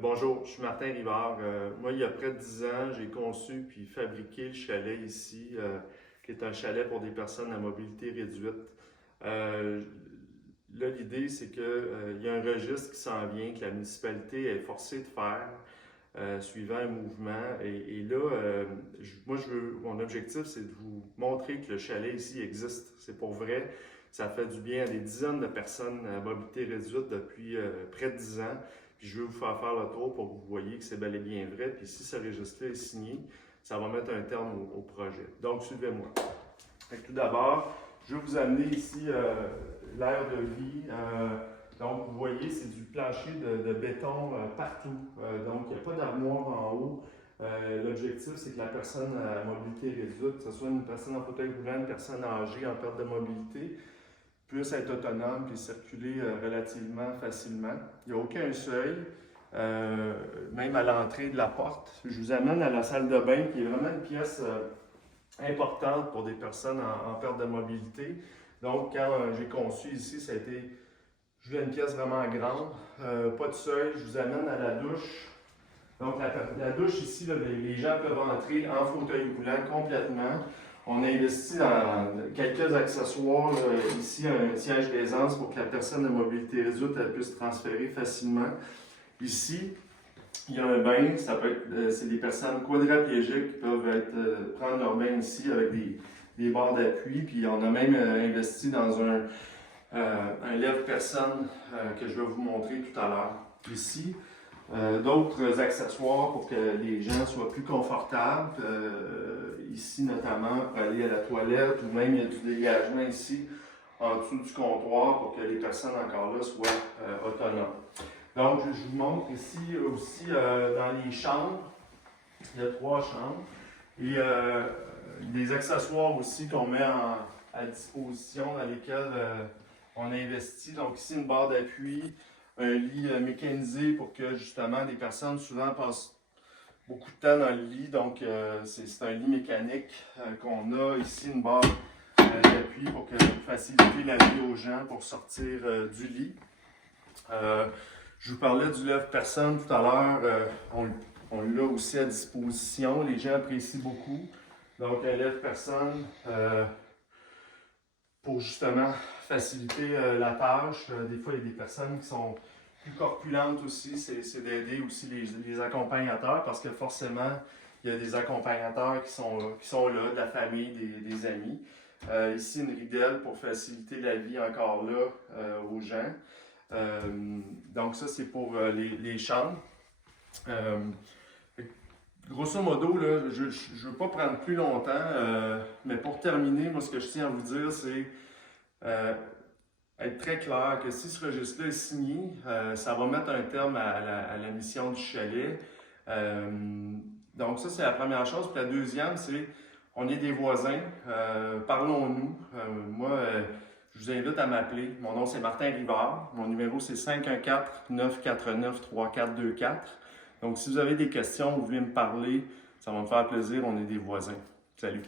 Bonjour, je suis Martin Rivard. Moi, il y a près de 10 ans, j'ai conçu puis fabriqué le chalet ici, qui est un chalet pour des personnes à mobilité réduite. Euh, Là, l'idée, c'est qu'il y a un registre qui s'en vient, que la municipalité est forcée de faire, suivant un mouvement. Et là, mon objectif, c'est de vous montrer que le chalet ici existe. C'est pour vrai. Ça fait du bien à des dizaines de personnes à mobilité réduite depuis près de 10 ans. Puis je veux vous faire le tour pour que vous voyez que c'est bel et bien vrai. Puis si ce registre-là est signé, ça va mettre un terme au projet. Donc, suivez-moi. Tout d'abord, je vais vous amener ici l'aire de vie. Donc, vous voyez, c'est du plancher de béton partout. Donc, il n'y a pas d'armoire en haut. L'objectif, c'est que la personne à mobilité réduite, que ce soit une personne en fauteuil roulant, une personne âgée en perte de mobilité, puisse être autonome et circuler relativement facilement. Il n'y a aucun seuil, même à l'entrée de la porte. Je vous amène à la salle de bain, qui est vraiment une pièce importante pour des personnes en perte de mobilité. Donc, quand j'ai conçu ici, je voulais une pièce vraiment grande, pas de seuil. Je vous amène à la douche. Donc, la douche ici, là, les gens peuvent entrer en fauteuil roulant complètement. On a investi dans quelques accessoires, ici un siège d'aisance pour que la personne à mobilité réduite elle puisse transférer facilement. Ici, il y a un bain, c'est des personnes quadraplégiques qui peuvent prendre leur bain ici avec des barres d'appui. Puis on a même investi dans un lève-personne que je vais vous montrer tout à l'heure. Ici, d'autres accessoires pour que les gens soient plus confortables. Ici, notamment, pour aller à la toilette, ou même il y a du dégagement ici, en dessous du comptoir, pour que les personnes encore là soient autonomes. Donc, je vous montre ici aussi dans les chambres. Il y a 3 chambres. Et des accessoires aussi qu'on met à disposition dans lesquels on a investi. Donc, ici, une barre d'appui, un lit mécanisé pour que justement les personnes souvent passent beaucoup de temps dans le lit. Donc, c'est un lit mécanique qu'on a ici, une barre d'appui pour faciliter la vie aux gens pour sortir du lit. Je vous parlais du lève-personne tout à l'heure. On l'a aussi à disposition. Les gens apprécient beaucoup. Donc, un lève-personne pour justement faciliter la tâche. Des fois, il y a des personnes qui sont plus corpulentes aussi. C'est d'aider aussi les accompagnateurs parce que forcément, il y a des accompagnateurs qui sont là, de la famille, des amis. Ici, une ridelle pour faciliter la vie encore là aux gens. Donc ça, c'est pour les chambres. Grosso modo, là, je ne veux pas prendre plus longtemps, mais pour terminer, moi, ce que je tiens à vous dire, c'est être très clair que si ce registre-là est signé, ça va mettre un terme à la mission du chalet. Donc ça, c'est la première chose. Puis la deuxième, c'est on est des voisins, parlons-nous. Je vous invite à m'appeler. Mon nom, c'est Martin Rivard. Mon numéro, c'est 514-949-3424. Donc, si vous avez des questions, vous voulez me parler, ça va me faire plaisir. On est des voisins. Salut!